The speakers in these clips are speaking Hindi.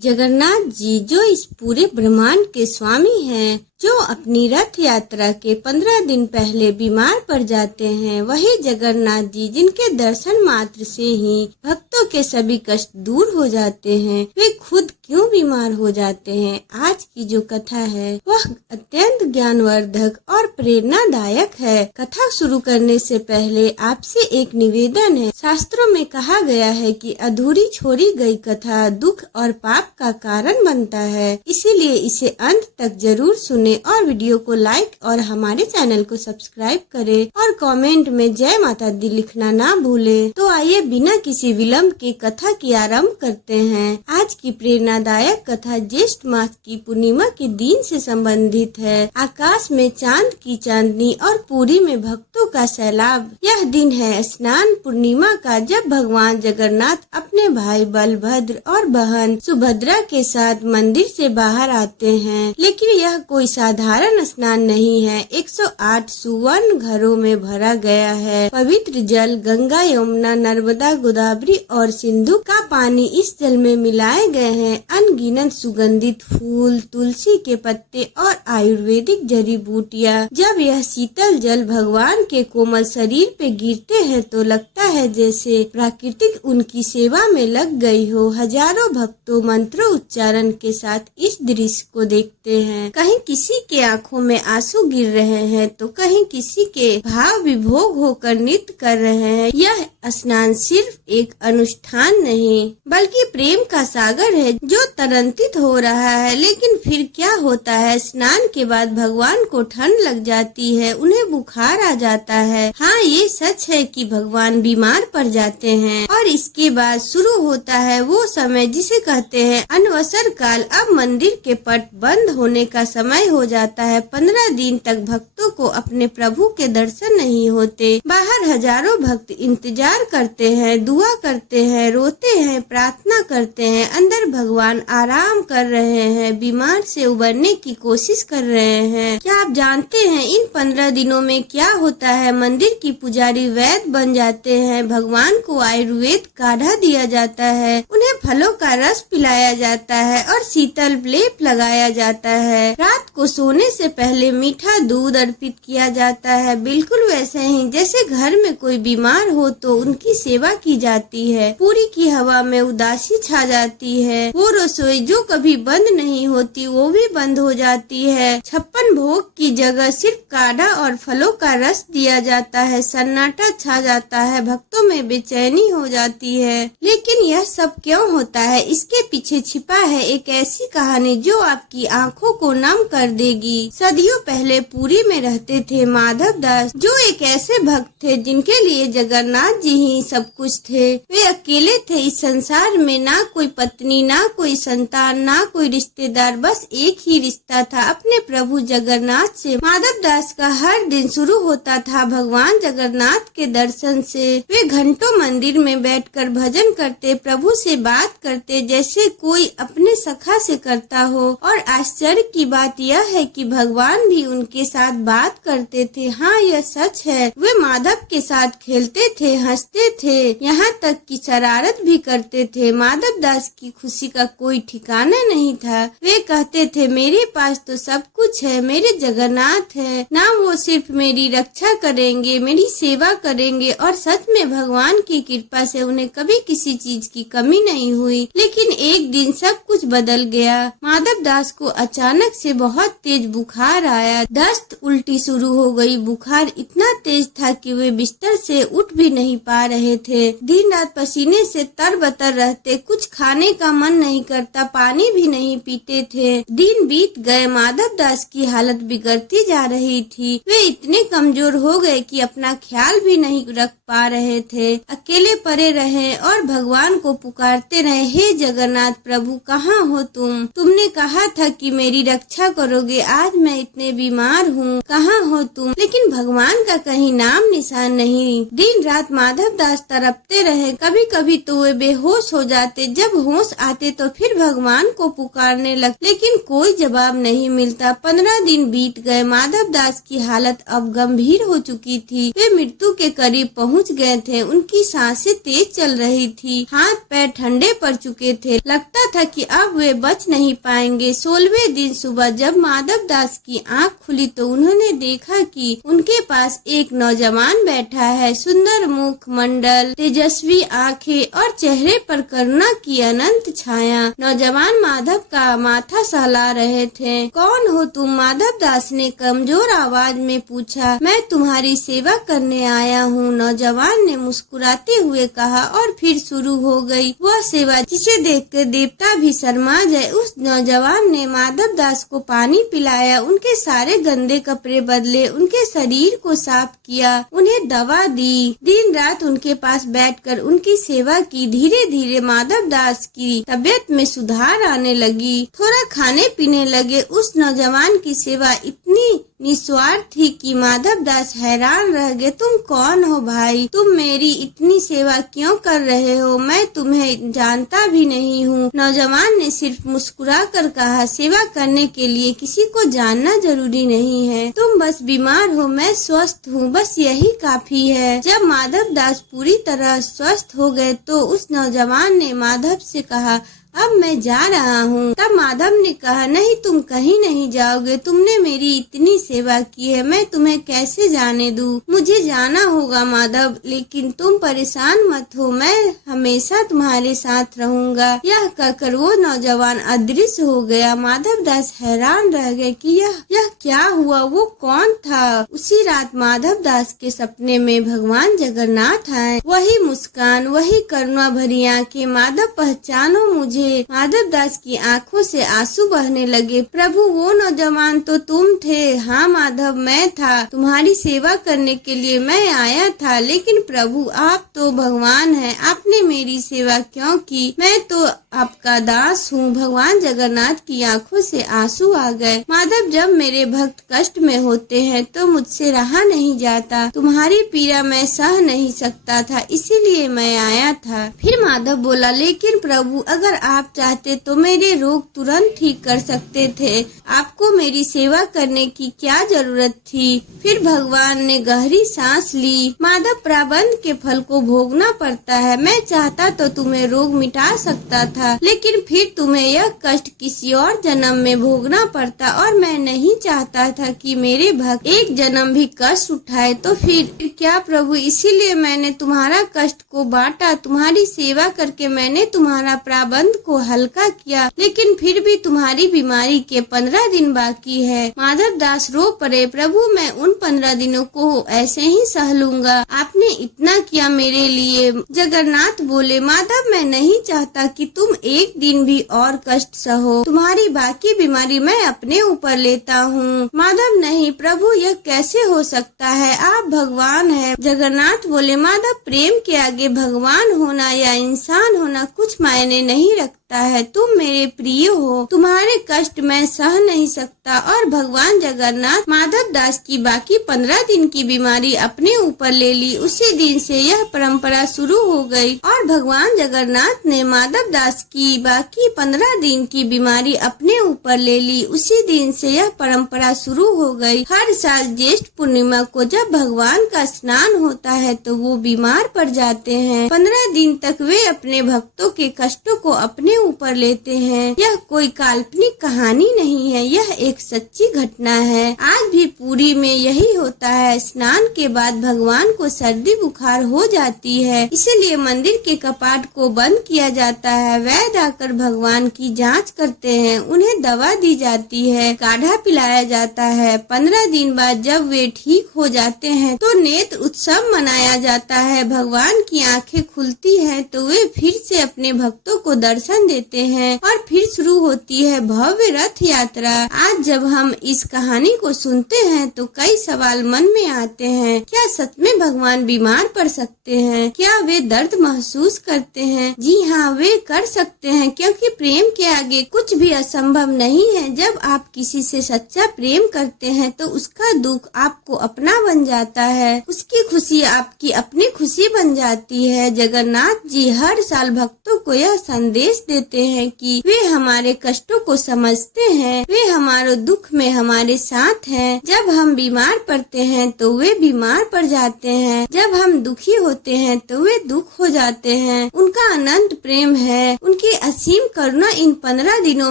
जगन्नाथ जी जो इस पूरे ब्रह्मांड के स्वामी हैं, जो अपनी रथ यात्रा के 15 दिन पहले बीमार पड़ जाते हैं, वही जगन्नाथ जी जिनके दर्शन मात्र से ही भक्तों के सभी कष्ट दूर हो जाते हैं, वे खुद क्यों बीमार हो जाते हैं। आज की जो कथा है वह अत्यंत ज्ञानवर्धक और प्रेरणादायक है। कथा शुरू करने से पहले आपसे एक निवेदन है। शास्त्रों में कहा गया है कि अधूरी छोड़ी गई कथा दुख और पाप का कारण बनता है, इसीलिए इसे अंत तक जरूर सुने और वीडियो को लाइक और हमारे चैनल को सब्सक्राइब करें और कमेंट में जय माता दी लिखना ना भूलें। तो आइए बिना किसी विलंब के कथा की आरंभ करते हैं। आज की प्रेरणादायक कथा ज्येष्ठ मास की पूर्णिमा के दिन से संबंधित है। आकाश में चांद की चांदनी और पुरी में भक्तों का सैलाब। यह दिन है स्नान पूर्णिमा का, जब भगवान जगन्नाथ अपने भाई बलभद्र और बहन सुभद्रा के साथ मंदिर से बाहर आते हैं। लेकिन यह कोई साधारण स्नान नहीं है। 108 सुवर्ण घरों में भरा गया है। पवित्र जल गंगा, यमुना, नर्मदा, गोदावरी और सिंधु का पानी इस जल में मिलाए गए हैं। अनगिनत सुगंधित फूल, तुलसी के पत्ते और आयुर्वेदिक जड़ी बूटियाँ। जब यह शीतल जल भगवान के कोमल शरीर पे गिरते हैं तो लगता है जैसे प्राकृतिक उनकी सेवा में लग गई हो। हजारों भक्तों मंत्रों उच्चारण के साथ इस दृश्य को देखते हैं। कहीं किसी के आंखों में आंसू गिर रहे हैं तो कहीं किसी के भाव विभोग होकर नृत्य कर रहे हैं। यह स्नान सिर्फ एक अनुष्ठान नहीं बल्कि प्रेम का सागर है जो तरंतित हो रहा है। लेकिन फिर क्या होता है? स्नान के बाद भगवान को ठंड लग जाती है, उन्हें बुखार आ जाता है। हाँ, ये सच है कि भगवान बीमार पड़ जाते हैं और इसके बाद शुरू होता है वो समय जिसे कहते हैं अनवसर काल। अब मंदिर के पट बंद होने का समय हो जाता है। 15 दिन तक भक्तों को अपने प्रभु के दर्शन नहीं होते। बाहर हजारों भक्त इंतजार करते हैं, दुआ करते हैं, रोते हैं, प्रार्थना करते हैं। अंदर भगवान आराम कर रहे हैं, बीमार से उबरने की कोशिश कर रहे हैं। क्या आप जानते हैं इन 15 दिनों में क्या होता है? मंदिर की पुजारी वैद्य बन जाते हैं, भगवान को आयुर्वेद काढ़ा दिया जाता है, उन्हें फलों का रस पिलाया जाता है और शीतल लेप लगाया जाता है। रात को सोने से पहले मीठा दूध अर्पित किया जाता है, बिल्कुल वैसे ही जैसे घर में कोई बीमार हो तो उनकी सेवा की जाती है। पूरी की हवा में उदासी छा जाती है। वो रसोई जो कभी बंद नहीं होती वो भी बंद हो जाती है। 56 भोग की जगह सिर्फ काढ़ा और फलों का रस दिया जाता है। सन्नाटा छा जाता है, भक्तों में बेचैनी हो जाती है। लेकिन यह सब क्यों होता है? इसके पीछे छिपा है एक ऐसी कहानी जो आपकी आंखों को नम कर देगी। सदियों पहले पुरी में रहते थे माधव दास, जो एक ऐसे भक्त थे जिनके लिए जगन्नाथ जी ही सब कुछ थे। वे अकेले थे इस संसार में, ना कोई पत्नी, ना कोई संतान, ना कोई रिश्तेदार, बस एक ही रिश्ता था अपने प्रभु जगन्नाथ से। माधव दास का हर दिन शुरू होता था भगवान जगन्नाथ के दर्शन से। वे घंटों मंदिर में बैठकर भजन करते, प्रभु से बात करते जैसे कोई अपने सखा से करता हो। और आश्चर्य की बात यह है कि भगवान भी उनके साथ बात करते थे। हाँ, यह सच है। वे माधव के साथ खेलते थे, हंसते थे, यहाँ तक कि शरारत भी करते थे। माधव दास की खुशी का कोई ठिकाना नहीं था। वे कहते थे मेरे पास तो सब कुछ है, मेरे जगन्नाथ है ना, वो सिर्फ मेरी रक्षा करेंगे, मेरी सेवा करेंगे। और सच में भगवान की कृपा से उन्हें कभी किसी चीज की कमी नहीं हुई। लेकिन एक दिन सब कुछ बदल गया। माधव दास को अचानक से बहुत तेज बुखार आया। दस्त, उल्टी शुरू हो गई। बुखार इतना तेज था कि वे बिस्तर से उठ भी नहीं पा रहे थे। दिन रात पसीने से तरबतर रहते, कुछ खाने का मन नहीं करता, पानी भी नहीं पीते थे। दिन बीत गए, माधव दास की हालत बिगड़ती जा रही थी। वे इतने कमजोर हो गए कि अपना ख्याल भी नहीं रख पा रहे थे। अकेले पड़े रहे और भगवान को पुकारते रहे, हे जगन्नाथ प्रभु, कहाँ हो तुम? तुमने कहा था कि मेरी रक्षा करोगे, आज मैं इतने बीमार हूँ, कहाँ हो तुम? लेकिन भगवान का कहीं नाम निशान नहीं। दिन रात माधव दास तड़पते रहे। कभी कभी तो वे बेहोश हो जाते। जब होश आती आते तो फिर भगवान को पुकारने लगते, लेकिन कोई जवाब नहीं मिलता। 15 दिन बीत गए। माधव दास की हालत अब गंभीर हो चुकी थी। वे मृत्यु के करीब पहुंच गए थे। उनकी सांसें तेज चल रही थी, हाथ पैर ठंडे पड़ चुके थे। लगता था कि अब वे बच नहीं पाएंगे। 16वें दिन सुबह जब माधव दास की आंख खुली तो उन्होंने देखा कि उनके पास एक नौजवान बैठा है। सुंदर मुख मंडल, तेजस्वी आंखें और चेहरे पर करुणा की अनंत छाया। नौजवान माधव का माथा सहला रहे थे। कौन हो तुम? माधव दास ने कमजोर आवाज में पूछा। मैं तुम्हारी सेवा करने आया हूँ, नौजवान ने मुस्कुराते हुए कहा और फिर शुरू हो गई वह सेवा जिसे देखकर देवता भी शर्मा जाए। उस नौजवान ने माधव दास को पानी पिलाया, उनके सारे गंदे कपड़े बदले, उनके शरीर को साफ किया, उन्हें दवा दी। दिन रात उनके पास बैठकर उनकी सेवा की। धीरे धीरे माधव दास की तबीयत में सुधार आने लगी। थोड़ा खाने पीने लगे। उस नौजवान की सेवा इतनी निस्वार्थ थी कि माधव दास हैरान रह गए। तुम कौन हो भाई? तुम मेरी इतनी सेवा क्यों कर रहे हो? मैं तुम्हें जानता भी नहीं हूँ। नौजवान ने सिर्फ मुस्कुरा कर कहा, सेवा करने के लिए किसी को जानना जरूरी नहीं है। तुम बस बीमार हो, मैं स्वस्थ हूँ, बस यही काफी है। जब माधव दास पूरी तरह स्वस्थ हो गए तो उस नौजवान ने माधव से कहा, अब मैं जा रहा हूँ। तब माधव ने कहा, नहीं, तुम कहीं नहीं जाओगे। तुमने मेरी इतनी सेवा की है, मैं तुम्हें कैसे जाने दूँ? मुझे जाना होगा माधव, लेकिन तुम परेशान मत हो, मैं हमेशा तुम्हारे साथ रहूँगा। यह कहकर वो नौजवान अदृश्य हो गया। माधव दास हैरान रह गए कि यह क्या हुआ? वो कौन था? उसी रात माधव दास के सपने में भगवान जगन्नाथ आए। वही मुस्कान, वही करुणा भरी आंखें। माधव, पहचानो मुझे? माधव दास की आंखों से आंसू बहने लगे। प्रभु, वो नौजवान तो तुम थे। हाँ माधव, मैं था। तुम्हारी सेवा करने के लिए मैं आया था। लेकिन प्रभु, आप तो भगवान हैं, आपने मेरी सेवा क्यों की? मैं तो आपका दास हूँ। भगवान जगन्नाथ की आंखों से आंसू आ गए। माधव, जब मेरे भक्त कष्ट में होते हैं तो मुझसे रहा नहीं जाता। तुम्हारी पीड़ा मैं सह नहीं सकता था, इसीलिए मैं आया था। फिर माधव बोला, लेकिन प्रभु, अगर आप चाहते तो मेरे रोग तुरंत ठीक कर सकते थे। आपको मेरी सेवा करने की क्या जरूरत थी? फिर भगवान ने गहरी सांस ली। माधव, प्रारब्ध के फल को भोगना पड़ता है। मैं चाहता तो तुम्हें रोग मिटा सकता था, लेकिन फिर तुम्हें यह कष्ट किसी और जन्म में भोगना पड़ता, और मैं नहीं चाहता था कि मेरे भक्त एक जन्म भी कष्ट उठाए। तो फिर क्या प्रभु, इसीलिए मैंने तुम्हारा कष्ट को बांटा। तुम्हारी सेवा करके मैंने तुम्हारा प्रारब्ध को हल्का किया, लेकिन फिर भी तुम्हारी बीमारी के 15 दिन बाकी है। माधव दास रो पड़े। प्रभु, मैं उन 15 दिनों को ऐसे ही सह लूंगा। आपने इतना किया मेरे लिए। जगन्नाथ बोले, माधव, मैं नहीं चाहता कि तुम एक दिन भी और कष्ट सहो। तुम्हारी बाकी बीमारी मैं अपने ऊपर लेता हूँ। माधव, नहीं प्रभु, यह कैसे हो सकता है? आप भगवान हैं। जगन्नाथ बोले, माधव, प्रेम के आगे भगवान होना या इंसान होना कुछ मायने नहीं रखता है। तुम मेरे प्रिय हो, तुम्हारे कष्ट मैं सह नहीं सकता। और भगवान जगन्नाथ माधव दास की बाकी 15 दिन की बीमारी अपने ऊपर ले ली। उसी दिन से यह परंपरा शुरू हो गई और भगवान जगन्नाथ ने माधव दास की बाकी 15 दिन की बीमारी अपने ऊपर ले ली। उसी दिन से यह परंपरा शुरू हो गई। हर साल ज्येष्ठ पूर्णिमा को जब भगवान का स्नान होता है तो वो बीमार पड़ जाते हैं। 15 दिन तक वे अपने भक्तों के कष्टों को अपने ऊपर लेते हैं। यह कोई काल्पनिक कहानी नहीं है, यह एक सच्ची घटना है। आज भी पुरी में यही होता है। स्नान के बाद भगवान को सर्दी बुखार हो जाती है, इसीलिए मंदिर के कपाट को बंद किया जाता है। वैद्य आकर भगवान की जांच करते हैं, उन्हें दवा दी जाती है, काढ़ा पिलाया जाता है। 15 दिन बाद जब वे ठीक हो जाते हैं तो नेत्र उत्सव मनाया जाता है। भगवान की आंखें खुलती हैं तो वे फिर से अपने भक्तों को दर्शन देते हैं और फिर शुरू होती है भव्य रथ यात्रा। आज जब हम इस कहानी को सुनते हैं तो कई सवाल मन में आते हैं। क्या सच में भगवान बीमार पड़ सकते हैं? क्या वे दर्द महसूस करते हैं? जी हाँ, वे कर सकते हैं, क्योंकि प्रेम के आगे कुछ भी असंभव नहीं है। जब आप किसी से सच्चा प्रेम करते हैं तो उसका दुख आपको अपना बन जाता है, उसकी खुशी आपकी अपनी खुशी बन जाती है। जगन्नाथ जी हर साल भक्तों को यह संदेश देते हैं कि वे हमारे कष्टों को समझते हैं, वे हमारे दुख में हमारे साथ हैं। जब हम बीमार पड़ते हैं तो वे बीमार पड़ जाते हैं, जब हम दुखी होते हैं तो वे दुख हो जाते हैं। उनका अनंत प्रेम है, उनकी असीम करुणा। इन 15 दिनों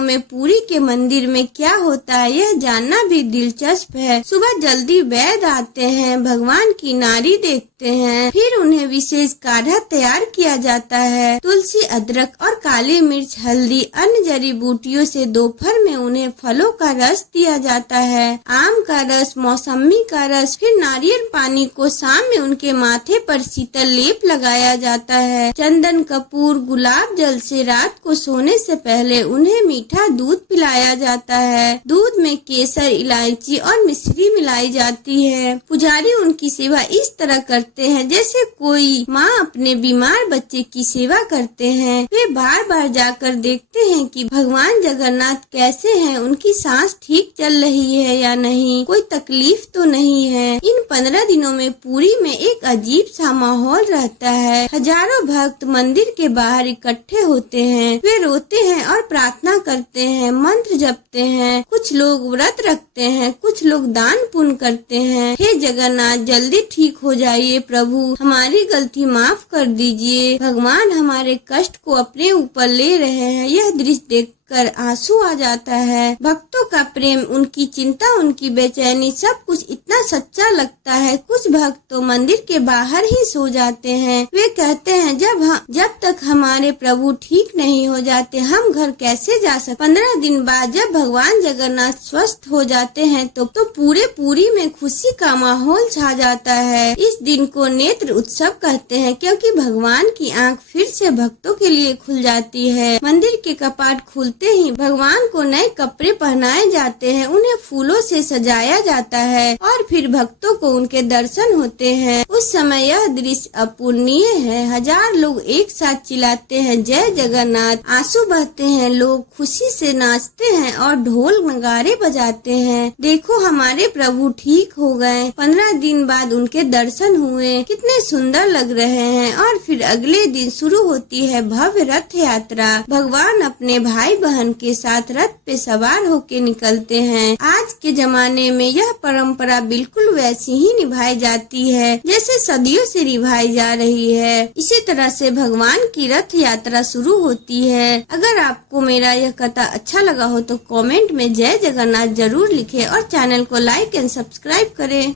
में पुरी के मंदिर में क्या होता है यह जानना भी दिलचस्प है। सुबह जल्दी वैद्य आते हैं, भगवान की नारी देखते हैं, फिर उन्हें विशेष काढ़ा तैयार किया जाता है। तुलसी, अदरक और काली मिर्च, हल्दी, अन्य जड़ी बूटियों से दोपहर में उन्हें फलों का रस दिया जाता है, आम का रस, मौसमी का रस, फिर नारियल पानी को शाम में उनके माथे पर शीतल लेप लगाया जाता है। चंदन, कपूर, गुलाब जल से रात को सोने से पहले उन्हें मीठा दूध पिलाया जाता है। दूध में केसर, इलायची और मिश्री मिलाई जाती है। पुजारी उनकी सेवा इस तरह करते हैं जैसे कोई माँ अपने बीमार बच्चे की सेवा करते हैं। वे बार बार जाकर देखते हैं कि भगवान जगन्नाथ कैसे हैं, उनकी सांस ठीक चल रही है या नहीं, कोई तकलीफ तो नहीं है। इन 15 दिनों में पुरी में एक अजीब सा माहौल रहता है। हजारों भक्त मंदिर के बाहर इकट्ठे होते हैं, वे रोते हैं और प्रार्थना करते हैं, मंत्र जपते हैं। कुछ लोग व्रत रखते हैं, कुछ लोग दान पुण्य करते हैं। हे जगन्नाथ, जल्दी ठीक हो जाइए प्रभु, हमारी गलती माफ कर दीजिए। भगवान हमारे कष्ट को अपने ऊपर ले रहे हैं। यह दृश्य देख कर आंसू आ जाता है। भक्तों का प्रेम, उनकी चिंता, उनकी बेचैनी, सब कुछ इतना सच्चा लगता है। कुछ भक्त तो मंदिर के बाहर ही सो जाते हैं। वे कहते हैं जब तक हमारे प्रभु ठीक नहीं हो जाते हम घर कैसे जा सकते। 15 दिन बाद जब भगवान जगन्नाथ स्वस्थ हो जाते हैं तो पूरे पुरी में खुशी का माहौल छा जाता है। इस दिन को नेत्र उत्सव कहते हैं क्योंकि भगवान की आँख फिर से भक्तों के लिए खुल जाती है। मंदिर के कपाट खुलते ही भगवान को नए कपड़े पहनाए जाते हैं, उन्हें फूलों से सजाया जाता है और फिर भक्तों को उनके दर्शन होते हैं। उस समय यह दृश्य अपूर्णीय है। हजार लोग एक साथ चिल्लाते हैं, जय जगन्नाथ। आंसू बहते हैं, लोग खुशी से नाचते हैं और ढोल नगाड़े बजाते हैं। देखो हमारे प्रभु ठीक हो गए। 15 दिन बाद उनके दर्शन हुए, कितने सुंदर लग रहे हैं। और फिर अगले दिन शुरू होती है भव्य रथ यात्रा। भगवान अपने भाई बहन के साथ रथ पे सवार होके निकलते हैं। आज के जमाने में यह परंपरा बिल्कुल वैसी ही निभाई जाती है जैसे सदियों से निभाई जा रही है। इसी तरह से भगवान की रथ यात्रा शुरू होती है। अगर आपको मेरा यह कथा अच्छा लगा हो तो कमेंट में जय जगन्नाथ जरूर लिखें और चैनल को लाइक एंड सब्सक्राइब करें।